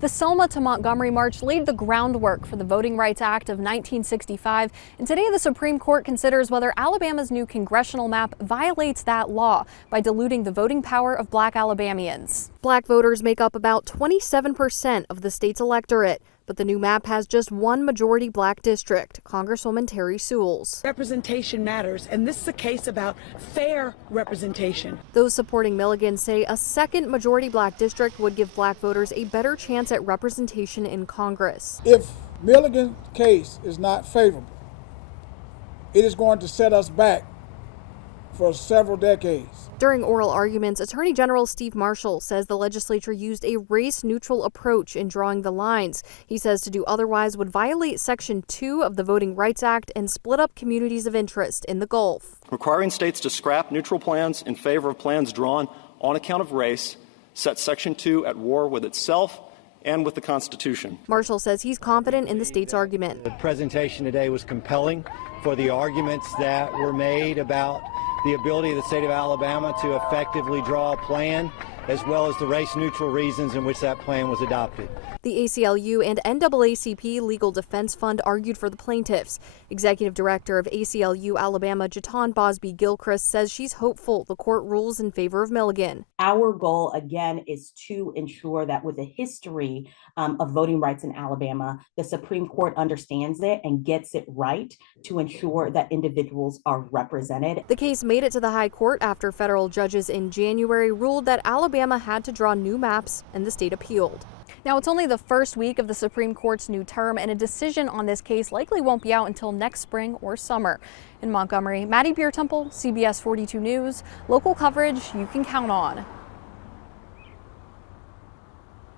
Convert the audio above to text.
The Selma to Montgomery March laid the groundwork for the Voting Rights Act of 1965, and today the Supreme Court considers whether Alabama's new congressional map violates that law by diluting the voting power of Black Alabamians. Black voters make up about 27% of the state's electorate, but the new map has just one majority Black district, Congresswoman Terry Sewell's. Representation matters, and this is a case about fair representation. Those supporting Milligan say a second majority Black district would give Black voters a better chance at representation in Congress. If Milligan's case is not favorable, it is going to set us back for several decades. During oral arguments, Attorney General Steve Marshall says the legislature used a race-neutral approach in drawing the lines. He says to do otherwise would violate Section 2 of the Voting Rights Act and split up communities of interest in the Gulf. Requiring states to scrap neutral plans in favor of plans drawn on account of race sets Section 2 at war with itself and with the Constitution. Marshall says he's confident in the state's argument. The presentation today was compelling for the arguments that were made about the ability of the state of Alabama to effectively draw a plan, as well as the race-neutral reasons in which that plan was adopted. The ACLU and NAACP Legal Defense Fund argued for the plaintiffs. Executive Director of ACLU Alabama, Jaton Bosby-Gilchrist, says she's hopeful the court rules in favor of Milligan. Our goal, again, is to ensure that with a history of voting rights in Alabama, the Supreme Court understands it and gets it right to ensure that individuals are represented. The case made it to the High Court after federal judges in January ruled that Alabama had to draw new maps, and the state appealed. Now, it's only the first week of the Supreme Court's new term, and a decision on this case likely won't be out until next spring or summer. In Montgomery, Maddie Beer-Temple, CBS 42 News, local coverage you can count on.